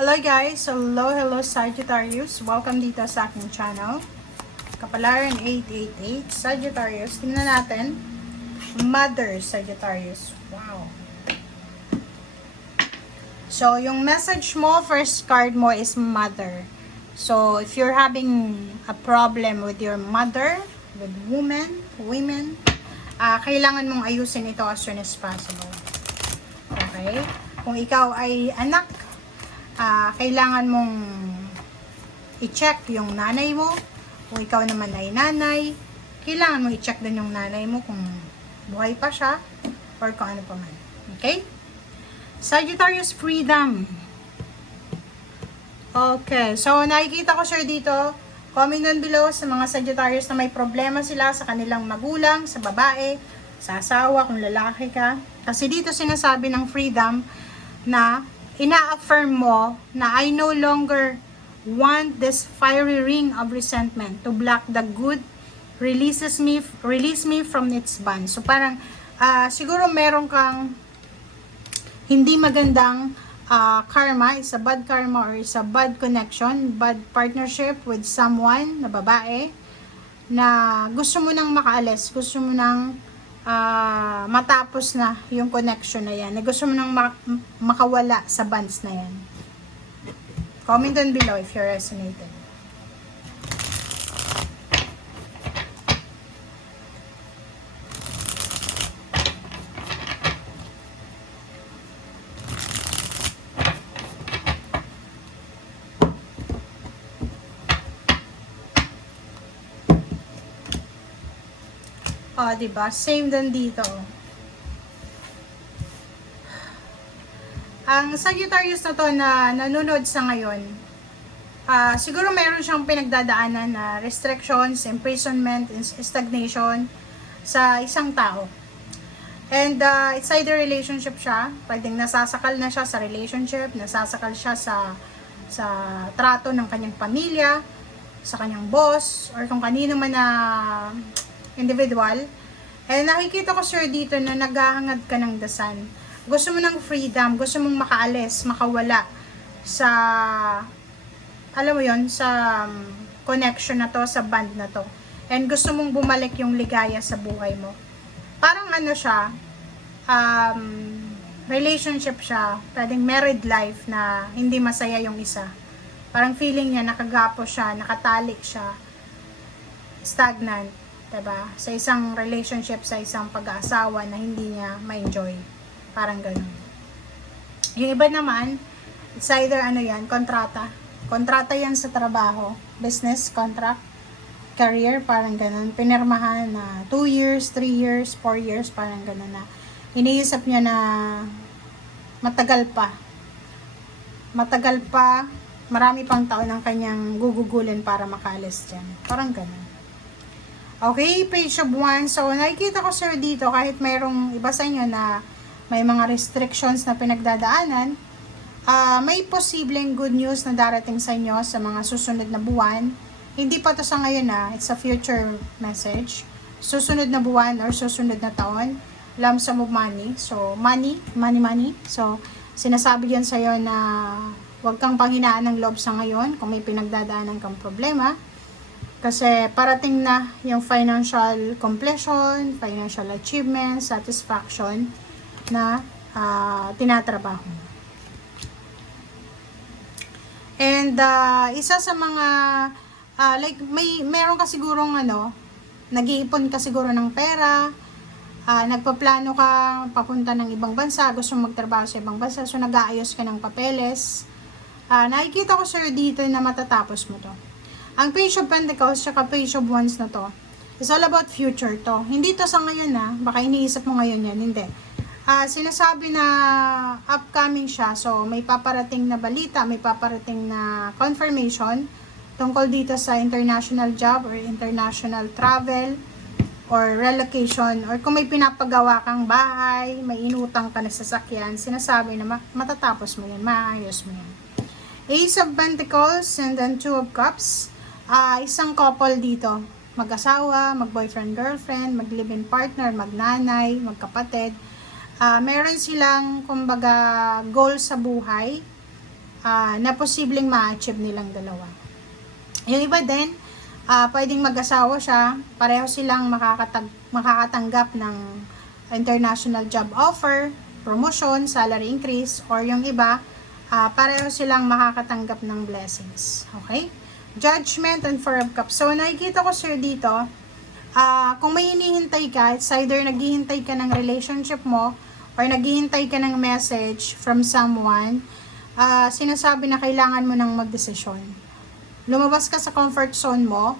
Hello guys! Hello Sagittarius! Welcome dito sa aking channel. Kapalaran 888 Sagittarius. Tingnan natin. Mother Sagittarius. Wow! So, yung message mo, first card mo is Mother. So, if you're having a problem with your mother, with women, kailangan mong ayusin ito as soon as possible. Okay? Kung ikaw ay anak, kailangan mong i-check yung nanay mo. Kung ikaw naman ay nanay, kailangan mong i-check din yung nanay mo kung buhay pa siya or kung ano pa man. Okay? Sagittarius Freedom. Okay. So, nakikita ko sir dito, comment down below sa mga Sagittarius na may problema sila sa kanilang magulang, sa babae, sa asawa, kung lalaki ka. Kasi dito sinasabi ng freedom na ina-affirm mo na I no longer want this fiery ring of resentment to block the good, release me from its bond. So parang siguro meron kang hindi magandang karma, is a bad karma or is a bad connection, bad partnership with someone na babae na gusto mo nang makaalis, gusto mo nang matapos na yung connection na yan, na gusto mo nang makawala sa bonds na yan. Comment down below if you're resonated. Diba? Same din dito. Ang Sagittarius na to na nanonood sa ngayon, siguro meron siyang pinagdadaanan na restrictions, imprisonment, stagnation sa isang tao. And it's either relationship siya, pwedeng nasasakal na siya sa relationship, nasasakal siya sa trato ng kanyang pamilya, sa kanyang boss, or kung kanino man na individual. And nakikita ko sir dito na naghahangad ka ng dasan. Gusto mo ng freedom, gusto mong makaalis, makawala sa, alam mo yon, sa connection na to, sa band na to. And gusto mong bumalik yung ligaya sa buhay mo. Parang ano siya, relationship siya, pwedeng married life na hindi masaya yung isa. Parang feeling niya, nakagapo siya, nakatali siya, stagnant. Diba? Sa isang relationship, sa isang pag-aasawa na hindi niya ma-enjoy. Parang ganun. Yung iba naman, it's either ano yan, kontrata. Kontrata yan sa trabaho. Business, contract, career, parang ganun. Pinirmahan na 2 years, 3 years, 4 years, parang ganun na. Iniisip niya na matagal pa. Matagal pa, marami pang taon ang kanyang gugugulin para makaalis dyan. Parang ganun. Okay, page of 1. So, nakikita ko sir dito, kahit mayroong iba sa inyo na may mga restrictions na pinagdadaanan, may posibleng good news na darating sa inyo sa mga susunod na buwan. Hindi pa to sa ngayon it's a future message. Susunod na buwan or susunod na taon, lump sum of money. So, money. So, sinasabi yan sa'yo na huwag kang panghinaan ng loob sa ngayon kung may pinagdadaanan kang problema. Kasi parating na yung financial completion, financial achievement, satisfaction na tinatrabaho. And isa sa mga like meron ka sigurong nag-iipon ka siguro ng pera, nagpaplano ka papunta ng ibang bansa, gusto magtrabaho sa ibang bansa, so nag-aayos ka ng papeles. Nakikita ko sir dito na matatapos mo to. Ang Page of Pentacles at Page of Wands na to, is all about future to. Hindi to sa ngayon baka iniisip mo ngayon yan, hindi. Sinasabi na upcoming siya, so may paparating na balita, may paparating na confirmation tungkol dito sa international job or international travel or relocation, or kung may pinapagawa kang bahay, may inutang ka na sasakyan, sinasabi na matatapos mo yan, maayos mo yan. Ace of Pentacles and then Two of Cups. Isang couple dito, mag-asawa, mag-boyfriend, girlfriend, mag-live-in partner, magnanay, magkapatid. Meron silang, kumbaga, goal sa buhay. na posibleng ma-achieve nilang dalawa. Yung iba din, pwedeng mag-asawa siya, pareho silang makakatanggap ng international job offer, promotion, salary increase, or yung iba, pareho silang makakatanggap ng blessings. Okay? Judgment and Four of Cups. So, nakikita ko sir dito, kung may hinihintay ka, it's either naghihintay ka ng relationship mo, or naghihintay ka ng message from someone, sinasabi na kailangan mo ng magdesisyon. Lumabas ka sa comfort zone mo,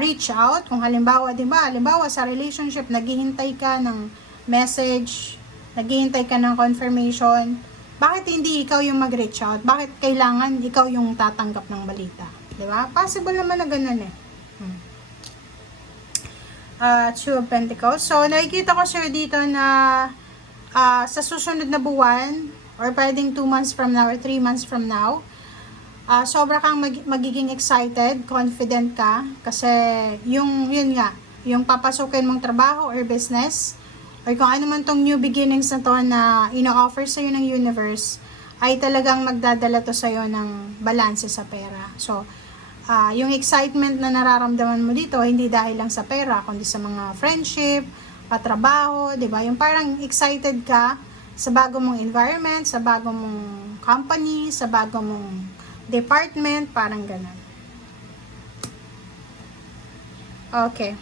reach out, kung halimbawa, di ba, halimbawa sa relationship, naghihintay ka ng message, naghihintay ka ng confirmation, bakit hindi ikaw yung mag-reach out? Bakit kailangan ikaw yung tatanggap ng balita? Di ba? Possible naman na ganun eh. Two of Pentacles. So, nakikita ko sir dito na sa susunod na buwan, or pwedeng 2 months from now or 3 months from now, sobra kang magiging excited, confident ka, kasi yun nga, yung papasukin mong trabaho or business, or kung ano man tong new beginnings na to na ino-offer sa'yo ng universe, ay talagang magdadala to sa'yo ng balanse sa pera. So, yung excitement na nararamdaman mo dito, hindi dahil lang sa pera, kundi sa mga friendship, patrabaho, di ba? Yung parang excited ka sa bago mong environment, sa bago mong company, sa bago mong department, parang ganun. Okay.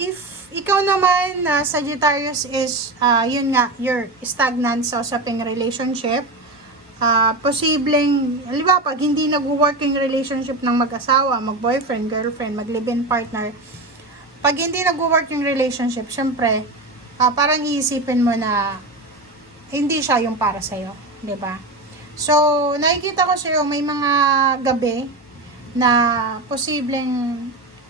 If ikaw naman, Sagittarius is, yun nga, you're stagnant sa usaping relationship, posibleng, halimbawa, pag hindi nag-working relationship ng mag-asawa, mag-boyfriend, girlfriend, mag-live-in partner, pag hindi nag-working relationship, syempre, parang iisipin mo na hindi siya yung para sa'yo, di ba? So, nakikita ko sa'yo, may mga gabi na posibleng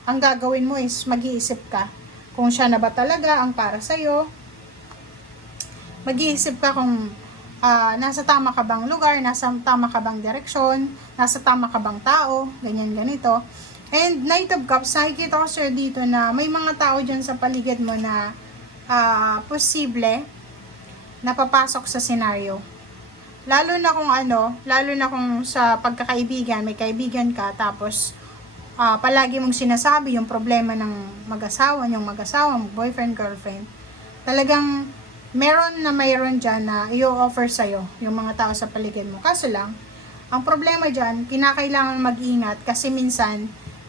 ang gagawin mo is mag-iisip ka kung siya na ba talaga ang para sa'yo. Mag-iisip ka kung nasa tama ka bang lugar, nasa tama ka bang direksyon, nasa tama ka bang tao, ganyan ganito. And Knight of Cups, nakikita ko sir dito na may mga tao dyan sa paligid mo na posible na papasok sa senaryo. Lalo na kung sa pagkakaibigan, may kaibigan ka, tapos palagi mong sinasabi yung problema ng mag-asawa, boyfriend, girlfriend. Talagang mayroon dyan na i-offer sa'yo yung mga tao sa paligid mo. Kaso lang, ang problema dyan, kinakailangan mag-ingat kasi minsan,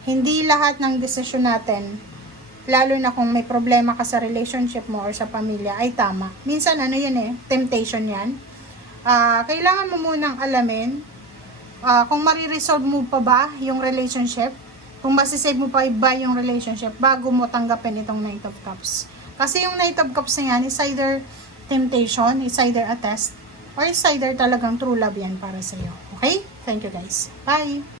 hindi lahat ng desisyon natin, lalo na kung may problema ka sa relationship mo or sa pamilya, ay tama. Minsan, temptation yan. Kailangan mo munang alamin kung mariresolve mo pa ba yung relationship, kung masisave mo pa ba yung relationship bago mo tanggapin itong Knight of Cups. Kasi yung Knight of Cups na yan is either temptation, is either a test, or is either talagang true love yan para sa'yo. Okay? Thank you guys. Bye!